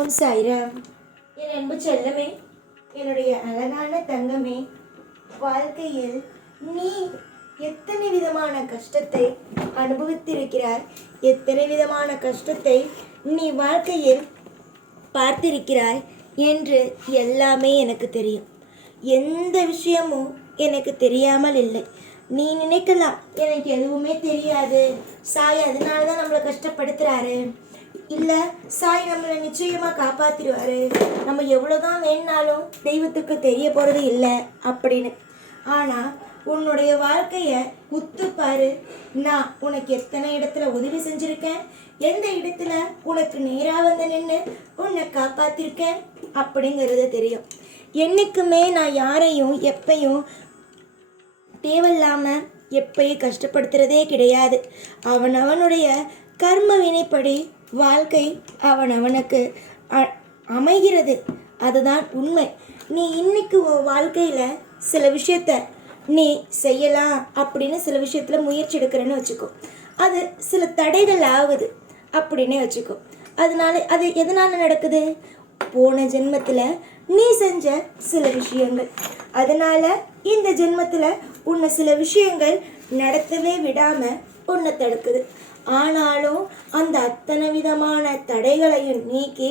ஓம் சாய்ராம். என் அன்பு செல்லமே, என்னுடைய அழகான தங்கமே, வாழ்க்கையில் நீ எத்தனை விதமான கஷ்டத்தை அனுபவித்திருக்கிறாய், எத்தனை விதமான கஷ்டத்தை நீ வாழ்க்கையில் பார்த்திருக்கிறாய் என்று எல்லாமே எனக்கு தெரியும். எந்த விஷயமும் எனக்கு தெரியாமல் இல்லை. நீ நினைக்கலாம், எனக்கு எதுவுமே தெரியாது சாய், அதனால தான் நம்மளை கஷ்டப்படுத்துகிறாரு, இல்லை சாய் நம்மளை நிச்சயமாக காப்பாற்றிடுவார், நம்ம எவ்வளோதான் வேணுனாலும் தெய்வத்துக்கு தெரிய போகிறது இல்லை அப்படின்னு. ஆனால் உன்னுடைய வாழ்க்கையை உத்துப்பாரு. நான் உனக்கு எத்தனை இடத்துல உதவி செஞ்சுருக்கேன், எந்த இடத்துல உனக்கு நேராக வந்து நின்று உன்னை காப்பாற்றிருக்கேன் அப்படிங்கிறது தெரியும். என்றைக்குமே நான் யாரையும் எப்பையும் தேவையில்லாமல் எப்பையும் கஷ்டப்படுத்துகிறதே கிடையாது. அவனவனுடைய கர்ம வினைப்படி வாழ்க்கை அவனவனுக்கு அமைகிறது. அதுதான் உண்மை. நீ இன்னைக்கு உன் வாழ்க்கையில் சில விஷயத்த நீ செய்யலாம் அப்படின்னு சில விஷயத்தில் முயற்சி எடுக்கிறேன்னு வச்சுக்கோ, அது சில தடைகள் ஆகுது அப்படின்னே வச்சுக்கோ. அது எதனால் நடக்குது? போன ஜென்மத்தில் நீ செஞ்ச சில விஷயங்கள், அதனால் இந்த ஜென்மத்தில் உன்னை சில விஷயங்கள் நடத்தவே விடாமல் உன்னை தடுக்குது. ஆனாலும் அந்த அத்தனை விதமான தடைகளையும் நீக்கி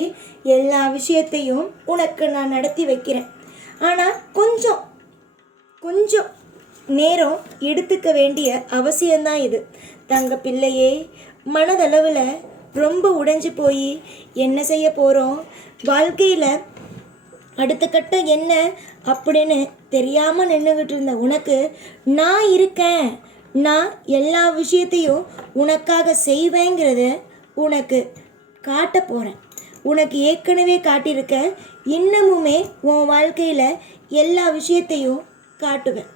எல்லா விஷயத்தையும் உனக்கு நான் நடத்தி வைக்கிறேன். ஆனால் கொஞ்சம் நேரம் எடுத்துக்க வேண்டிய அவசியம்தான் இது. தங்க பிள்ளையே, மனதளவில் ரொம்ப உடைஞ்சு போய் என்ன செய்ய போகிறோம், வாழ்க்கையில் அடுத்த கட்டம் என்ன அப்படின்னு தெரியாமல் நின்றுக்கிட்டு இருந்த உனக்கு நான் இருக்கேன், நான் எல்லா விஷயத்தையும் உனக்காக செய்வேங்கிறத உனக்கு காட்ட போகிறேன். உனக்கு ஏற்கனவே காட்டியிருக்க, இன்னமுமே உன் வாழ்க்கையில் எல்லா விஷயத்தையும் காட்டுவேன்.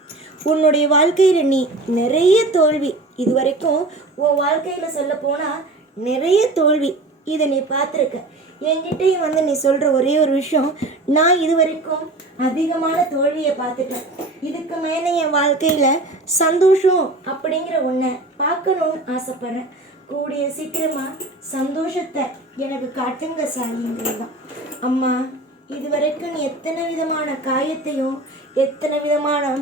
உன்னுடைய வாழ்க்கையில் நீ நிறைய தோல்வி, இதுவரைக்கும் உன் வாழ்க்கையில் சொல்ல போனால் நிறைய தோல்வி, இதை நீ பார்த்துருக்க. என்கிட்டையும் வந்து நீ சொல்கிற ஒரே ஒரு விஷயம், நான் இது வரைக்கும் அதிகமான தோல்வியை பார்த்துட்டேன், இதுக்கு மேலே என் வாழ்க்கையில் சந்தோஷம் அப்படிங்கிற ஒன்றை பார்க்கணுன்னு ஆசைப்பட்றேன், கூடிய சீக்கிரமாக சந்தோஷத்தை எனக்கு காட்டுங்க சாயிங்கிறது தான். அம்மா, இது வரைக்கும் நீ எத்தனை விதமான காயத்தையும் எத்தனை விதமான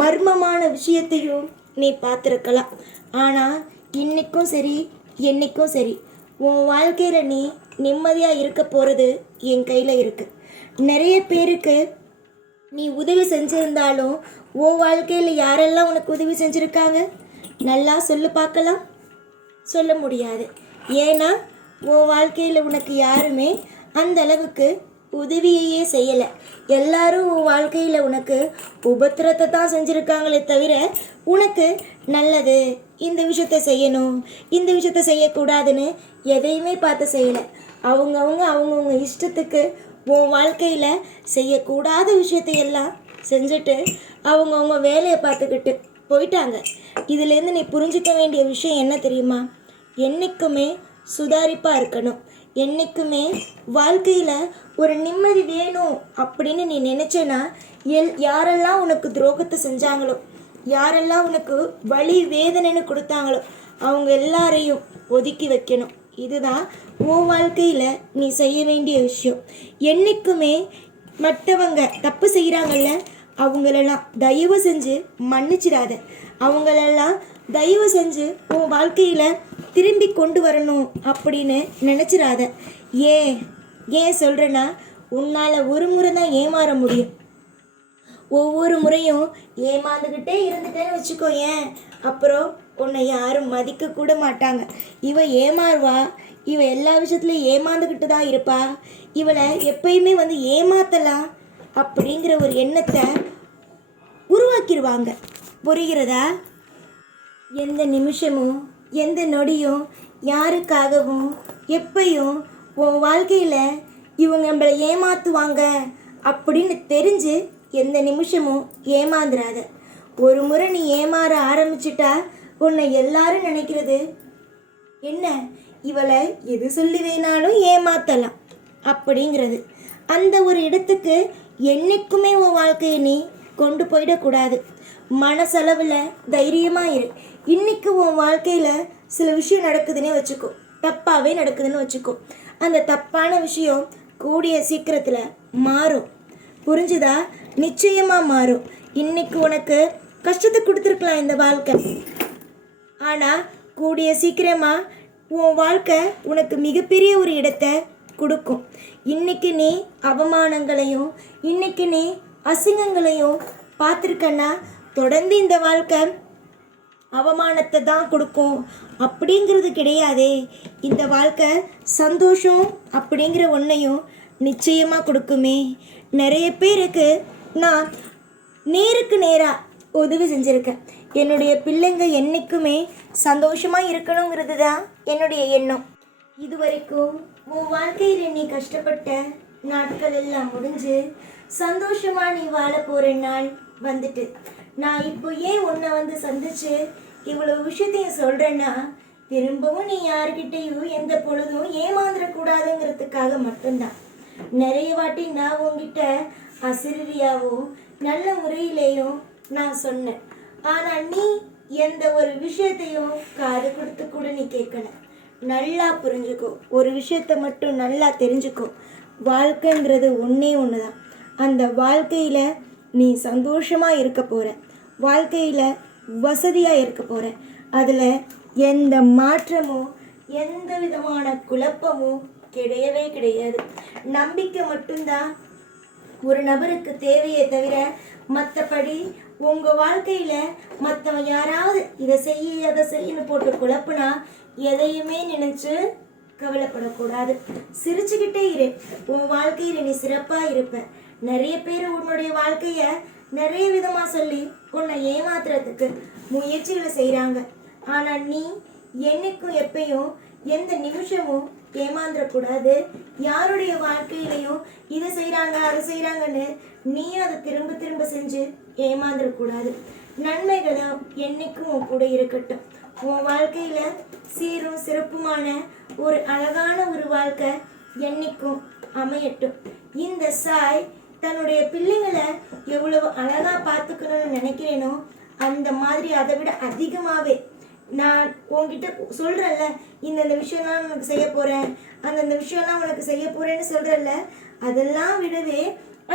மர்மமான விஷயத்தையும் நீ பார்த்துருக்கலாம். ஆனால் இன்றைக்கும் சரி என்றைக்கும் சரி உன் வாழ்க்கையில் நீ நிம்மதியாக இருக்க போகிறது என் கையில் இருக்குது. நிறைய பேருக்கு நீ உதவி செஞ்சுருந்தாலும் உன் வாழ்க்கையில் யாரெல்லாம் உனக்கு உதவி செஞ்சுருக்காங்க? நல்லா சொல்லு பார்க்கலாம். சொல்ல முடியாது. ஏன்னா உன் வாழ்க்கையில் உனக்கு யாருமே அந்த அளவுக்கு உதவியையே செய்யலை. எல்லாரும் உன் வாழ்க்கையில் உனக்கு உபத்திரத்தை தான் செஞ்சுருக்காங்களே தவிர உனக்கு நல்லது, இந்த விஷயத்த செய்யணும், இந்த விஷயத்த செய்யக்கூடாதுன்னு எதையுமே பார்த்து செய்யலை. அவங்கவுங்க இஷ்டத்துக்கு உன் வாழ்க்கையில் செய்யக்கூடாத விஷயத்தையெல்லாம் செஞ்சுட்டு அவங்கவுங்க வேலையை பார்த்துக்கிட்டு போயிட்டாங்க. இதிலேருந்து நீ புரிஞ்சிக்க வேண்டிய விஷயம் என்ன தெரியுமா? என்றைக்குமே சுதாரிப்பாக இருக்கணும். என்றைக்குமே வாழ்க்கையில் ஒரு நிம்மதி வேணும் அப்படின்னு நீ நினச்சேன்னா யாரெல்லாம் உனக்கு துரோகத்தை செஞ்சாங்களோ, யாரெல்லாம் உனக்கு வலி வேதனைன்னு கொடுத்தாங்களோ அவங்க எல்லாரையும் ஒதுக்கி வைக்கணும். இதுதான் உன் வாழ்க்கையில் நீ செய்ய வேண்டிய விஷயம். என்றைக்குமே மற்றவங்க தப்பு செய்கிறாங்கல்ல, அவங்களெல்லாம் தயவு செஞ்சு மன்னிச்சிடாத. அவங்களெல்லாம் தயவு செஞ்சு உன் வாழ்க்கையில் திரும்பி கொண்டு வரணும் அப்படின்னு நினச்சிடாத. ஏன் சொல்கிறேன்னா, உன்னால் ஒரு முறை தான் ஏமாற முடியும். ஒவ்வொரு முறையும் ஏமாந்துக்கிட்டே இருந்துட்டேன்னு வச்சுக்கோ, அப்புறம் உன்னை யாரும் மதிக்க கூட மாட்டாங்க. இவ ஏமாறுவா, இவ எல்லா விஷயத்துலையும் ஏமாந்துக்கிட்டு தான் இருப்பா, இவளை எப்பயுமே வந்து ஏமாத்தலாம் அப்படிங்கிற ஒரு எண்ணத்தை உருவாக்கிடுவாங்க. புரிகிறதா? எந்த நிமிஷமும் எந்த நொடியும் யாருக்காகவும் எப்பையும் உன் வாழ்க்கையில் இவங்க நம்மளை ஏமாற்றுவாங்க அப்படின்னு தெரிஞ்சு எந்த நிமிஷமும் ஏமாந்துடாத. ஒரு முறை நீ ஏமாற ஆரம்பிச்சிட்டா உன்னை எல்லாரும் நினைக்கிறது என்ன, இவளை எது சொல்லி வேணாலும் ஏமாற்றலாம் அப்படிங்கிறது. அந்த ஒரு இடத்துக்கு என்றைக்குமே உன் வாழ்க்கையை நீ கொண்டு போயிடக்கூடாது. மனசளவில் தைரியமாக இரு. இன்றைக்கி உன் வாழ்க்கையில் சில விஷயம் நடக்குதுன்னே வச்சுக்கோ, தப்பாகவே நடக்குதுன்னு வச்சுக்கோ, அந்த தப்பான விஷயம் கூடிய சீக்கிரத்தில் மாறும். புரிஞ்சுதா? நிச்சயமாக மாறும். இன்னைக்கு உனக்கு கஷ்டத்தை கொடுத்துருக்கலாம் இந்த வாழ்க்கை, ஆனால் கூடிய சீக்கிரமாக உன் வாழ்க்கை உனக்கு மிகப்பெரிய ஒரு இடத்தை கொடுக்கும். இன்னைக்கு நீ அவமானங்களையும் இன்னைக்கு நீ அசிங்கங்களையும் பார்த்துருக்கன்னா தொடர்ந்து இந்த வாழ்க்கை அவமானத்தை தான் கொடுக்கும் அப்படிங்கிறது கிடையாதே. இந்த வாழ்க்கை சந்தோஷம் அப்படிங்கிற ஒன்றையும் நிச்சயமாக கொடுக்குமே. நிறைய பேருக்கு நான் நேருக்கு நேராக உதவி செஞ்சுருக்கேன். என்னுடைய பிள்ளைங்க என்றைக்குமே சந்தோஷமாக இருக்கணுங்கிறது தான் என்னுடைய எண்ணம். இது வரைக்கும் உன் வாழ்க்கையில் நீ கஷ்டப்பட்ட நாட்கள் எல்லாம் முடிஞ்சு சந்தோஷமாக நீ வாழ போகிற நாள் வந்துட்டு, நான் இப்போ ஏன் உன்னை வந்து சந்திச்சு இவ்வளோ விஷயத்தையும் சொல்கிறேன்னா, திரும்பவும் நீ யார்கிட்டையும் எந்த பொழுதும் ஏமாந்துடக்கூடாதுங்கிறதுக்காக மட்டும்தான். நிறைய வாட்டி நான் உங்ககிட்ட அசிரியாவோ நல்ல முறையிலேயும் நான் சொன்னேன். ஆனால் நீ எந்த ஒரு விஷயத்தையும் காது கொடுத்து கூட நீ கேட்கல. நல்லா புரிஞ்சுக்கோ, ஒரு விஷயத்தை மட்டும் நல்லா தெரிஞ்சுக்கோ. வாழ்க்கைங்கிறது ஒன்றே ஒன்று தான். அந்த வாழ்க்கையில் நீ சந்தோஷமாக இருக்க போகிற, வாழ்க்கையில் வசதியாக இருக்க போகிற. அதில் எந்த மாற்றமும் எந்த விதமான குழப்பமும் கிடையவே கிடையாது. நம்பிக்கை மட்டும்தான் ஒரு நபருக்கு தேவையே தவிர மற்றபடி உங்கள் வாழ்க்கையில் மற்றவன் யாராவது இதை செய்ய அதை செய்யன்னு போட்டு குழப்புனா எதையுமே நினச்சி கவலைப்படக்கூடாது. சிரிச்சுக்கிட்டே இரு. உன் வாழ்க்கையில் நீ சிறப்பாக இருப்ப. நிறைய பேர் உன்னுடைய வாழ்க்கையை நிறைய விதமாக சொல்லி உன்னை ஏமாத்துறதுக்கு முயற்சிகளை செய்கிறாங்க. ஆனால் நீ என்னைக்கும் எப்பயும் எந்த நிமிஷமும் ஏமாந்துடக்கூடாது. யாருடைய வாழ்க்கையிலையும் இதை செய்கிறாங்க அதை செய்கிறாங்கன்னு நீ அதை திரும்ப திரும்ப செஞ்சு ஏமாந்துடக்கூடாது. நன்மைகளும் என்னைக்கும் உன் கூட இருக்கட்டும். உன் வாழ்க்கையில் சீரும் சிறப்புமான ஒரு அழகான ஒரு வாழ்க்கை என்னைக்கும் அமையட்டும். இந்த சாய் தன்னுடைய பிள்ளைங்களை எவ்வளவு அழகாக பார்த்துக்கணும்னு நினைக்கிறேனோ அந்த மாதிரி அதை விட அதிகமாகவே நான் உன்கிட்ட சொல்கிறேன்ல, இந்தந்த விஷயம்லாம் உனக்கு செய்ய போகிறேன், அந்தந்த விஷயம்லாம் உனக்கு செய்ய போகிறேன்னு சொல்கிறல்ல, அதெல்லாம் விடவே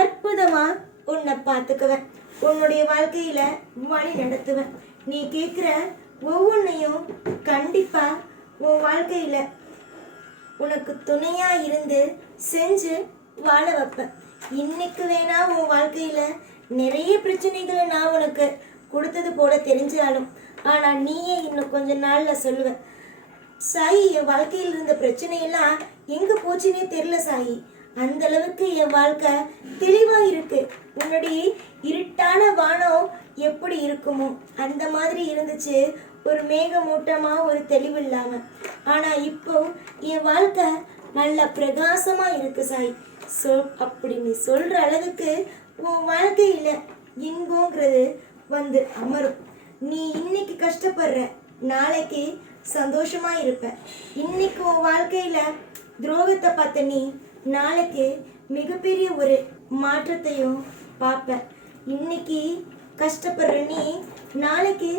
அற்புதமாக உன்னை பார்த்துக்குவேன். உன்னுடைய வாழ்க்கையில் வழி நடத்துவேன். நீ கேட்குற ஒவ்வொன்றையும் கண்டிப்பாக உன் வாழ்க்கையில் உனக்கு துணையாக இருந்து செஞ்சு வாழ வைப்பேன். இன்னைக்கு வேணா உன் வாழ்க்கையில் நிறைய பிரச்சனைகளை நான் உனக்கு கொடுத்தது போல தெரிஞ்சாலும், ஆனால் நீயே இன்னும் கொஞ்ச நாளில் சொல்லுவேன், சாயி என் வாழ்க்கையில் இருந்த பிரச்சனையெல்லாம் எங்கே போச்சுன்னே தெரில சாயி, அந்த அளவுக்கு என் வாழ்க்கை தெளிவாக இருக்கு. உன்னுடைய இருட்டான வானம் எப்படி இருக்குமோ அந்த மாதிரி இருந்துச்சு, ஒரு மேகமூட்டமாக ஒரு தெளிவு இல்லாமல். ஆனால் இப்போ என் வாழ்க்கை நல்ல பிரகாசமாக இருக்கு சாய். அப்படி நீ சொல்கிற அளவுக்கு உன் வாழ்க்கையில் இன்பங்கிறது வந்து அமரும். நீ இன்னைக்கு கஷ்டப்படுற, நாளைக்கு சந்தோஷமா இருப்ப. இன்னைக்கு உன் வாழ்க்கையில துரோகத்தை பார்த்த நீ நாளைக்கு மிகப்பெரிய ஒரு மாற்றத்தையும் பார்ப்ப. இன்னைக்கு கஷ்டப்படுற நீ நாளைக்கு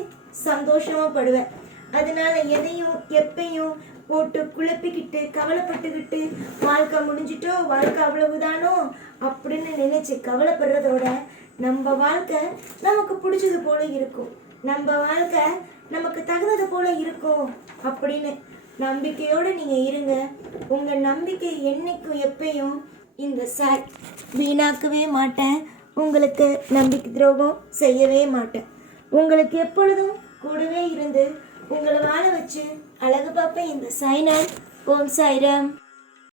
சந்தோஷமா படுவ. அதனால எதையும் எப்பையும் போட்டு குழப்பிக்கிட்டு கவலைப்பட்டுக்கிட்டு வாழ்க்கை முடிஞ்சிட்டோ வாழ்க்கை அவ்வளவுதானோ அப்படின்னு நினைச்சு கவலைப்படுறதோட நம்ம வாழ்க்கை நமக்கு பிடிச்சது போல இருக்கும், நம்ம வாழ்க்கை நமக்கு தகுந்தது போல இருக்கும் அப்படின்னு நம்பிக்கையோடு நீங்கள் இருங்க. உங்கள் நம்பிக்கை என்னைக்கும் எப்பயும் இந்த சாய் வீணாக்கவே மாட்டேன். உங்களுக்கு நம்பிக்கை துரோகம் செய்யவே மாட்டேன். உங்களுக்கு எப்பொழுதும் கூடவே இருந்து உங்களை வாழ வச்சு அழகு பார்ப்பேன் இந்த சாய்நாள். ஓம் சாய்ராம்.